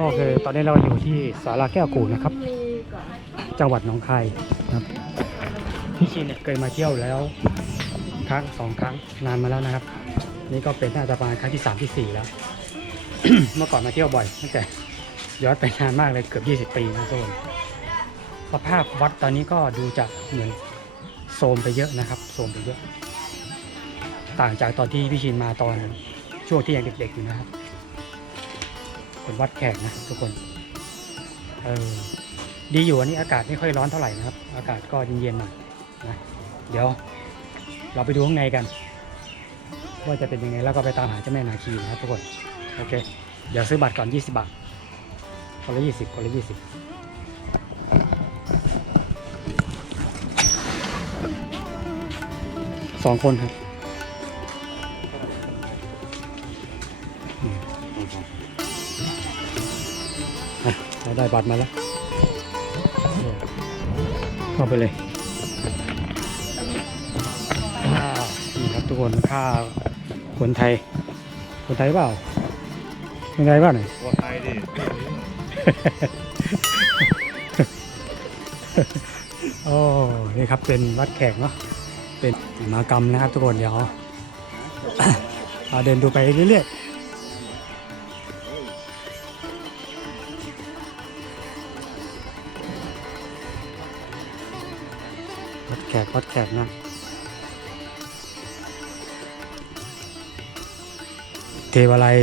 โอเค ตอนนี้เราอยู่ที่สาราแก้วกูนะครับ จังหวัดหนองคายนะครับพี่ชินเนี่ยเคยมาเที่ยวแล้วครั้งสองครั้งนานมาแล้วนะครับ นี่ก็เป็นน่าจะประมาณครั้งที่สามที่สี่แล้ว เมื่อก่อนมาเที่ยวบ่อยตั้งแต่ย้อนไปนานมากเลยเกือบ 20 ปีนะทุกคนสภาพวัดตอนนี้ก็ดูจะเหมือนโทรมไปเยอะนะครับโทรมไปเยอะ ต่างจากตอนที่พี่ชินมาตอนช่วงที่ยังเด็กๆอยู่นะครับ เป็นวัดแขกนะทุกคนเออดีอยู่อันนี้อากาศไม่ค่อยร้อนเท่าไหร่นะครับ อากาศก็เย็นๆหน่อยนะเดี๋ยวเราไปดูข้างในกัน ว่าจะเป็นยังไงแล้วก็ไปตามหาเจ้าแม่นาคีนะครับทุกคนโอเคเดี๋ยวซื้อบัตรก่อน 20 บาทคนละ20คนละ20สองคนครับ เราได้บัตรมาแล้ว เข้าไปเลยค่านี่ครับทุกคนค่าคนไทย คนไทยเปล่าคนไทยเปล่าหน่อยว่าใครดิโอ้นี่ครับเป็นวัดแขกเนาะเป็นมากรรมนะครับทุกคนเดี๋ยวเราเดินดูไปเรื่อยๆ วัดแขกวัดแขกนะเทวาลัย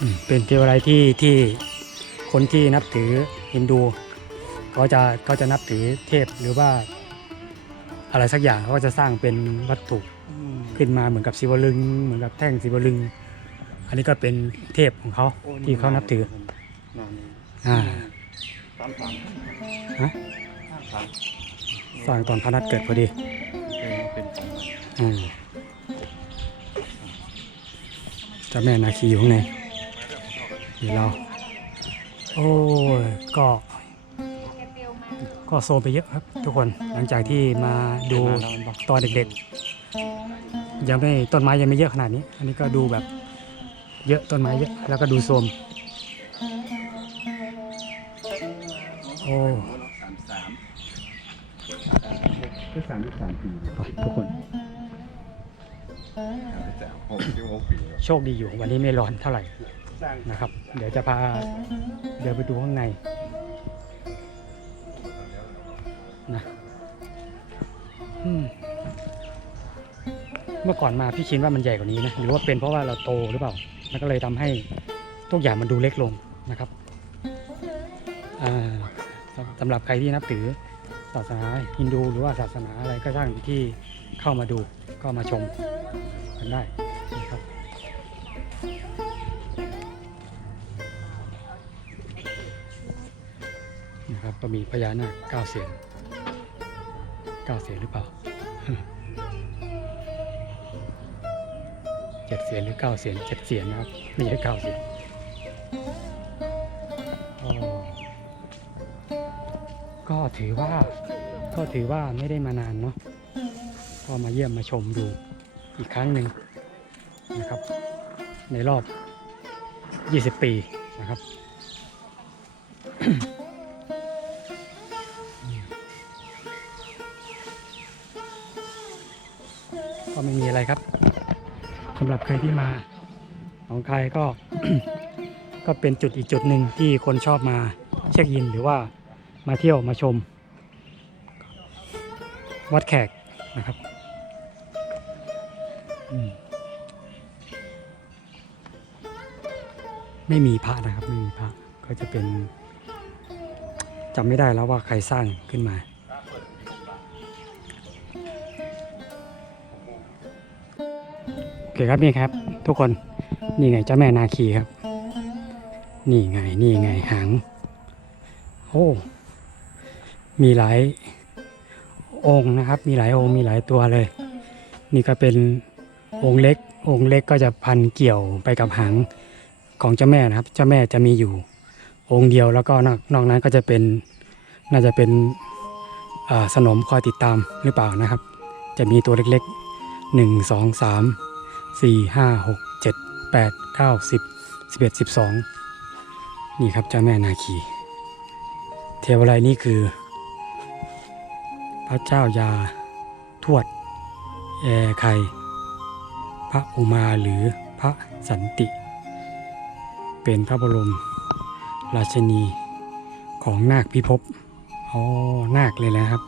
อืมเป็นเทวาลัยที่ที่คนที่นับถือฮินดูเขาจะเขาจะนับถือเทพหรือว่า อะไรสักอย่างเขาก็จะสร้างเป็นวัตถุขึ้นมาเหมือนกับศิวลึง เหมือนกับแท่งศิวลึง อันนี้ก็เป็นเทพของเขาที่เขานับถืออ่าสามสามฮะสามส ร้างตอนพระนัทเกิดพอดีเป็นของมันอ่าเจ้าแม่นาคีอยู่ข้างในนี่เรา โอ้ยก็ ก็โซมไปเยอะครับทุกคนหลังจากที่มาดูตอนเด็กๆ ยังไม่ต้นไม้ยังไม่เยอะขนาดนี้ อันนี้ก็ดูแบบเยอะต้นไม้เยอะแล้วก็ดูโทรมโอ้ สามสาม ก็สามสามปีทุกคน แต่หกที่หกปีโชคดีอยู่วันนี้ไม่ร้อนเท่าไหร่สร้างนะครับ เดี๋ยวจะพาเดินไปดูข้างในนะอืมเมื่อก่อนมาพี่ชินว่ามันใหญ่กว่านี้นะหรือว่าเป็นเพราะว่าเราโตหรือเปล่า มันก็เลยทำให้ทุกอย่างมันดูเล็กลงนะครับอ่าสำสำหรับใครที่นับถือ ศาสนาฮินดูหรือว่าศาสนาอะไรก็ช่างที่เข้ามาดูก็มาชมกันได้นะครับนะครับก็มีพญานาคเก้าเสียนเก้าเสียนหรือเปล่าเจ็ดเสียนหรือเก้าเสียนเจ็ดเสียนนะครับไม่ใช่เก้าเสียน ก็ถือว่า ก็ถือว่าไม่ได้มานานเนาะก็มาเยี่ยมมาชมดูอีกครั้งหนึ่งนะครับ ในรอบ 20 ปีนะครับก็ไม่มีอะไรครับสำหรับใครที่มาหนองใคายก็ ก็เป็นจุดอีกจุดหนึ่งที่คนชอบมาเช็คอินหรือว่า มาเที่ยวมาชม วัดแขกนะครับมไม่มีพระนะครับ ไม่มีพระก็จะเป็นจำไม่ได้แล้วว่าใครสร้างขึ้นมา โอเคครับนี่ครับ ทุกคนนี่ไงเจ้าแม่นาคีครับ นี่ไง นี่ไงหาง โอ้ มีหลายองค์นะครับ มีหลายองค์มีหลายตัวเลย นี่ก็เป็นองค์เล็ก องค์เล็กก็จะพันเกี่ยวไปกับหางของเจ้าแม่นะครับ เจ้าแม่จะมีอยู่ องค์เดียวแล้วก็นอกนอกนั้นก็จะเป็นน่าจะเป็นสนมคอยติดตามหรือเปล่านะครับ จะมีตัวเล็กๆหนึ่งสองสามสี่ห้าหกเจ็ดแปดเก้าสิบสิบเอ็ดสิบสองนี่ครับเจ้าแม่นาคี เทวาลัยนี่คือ พระเจ้ายา ทวด แอไคพระอุมาหรือพระสันติ เป็นพระบรม ราชินีของนาคพิภพอ๋อนาคเลยนะครับ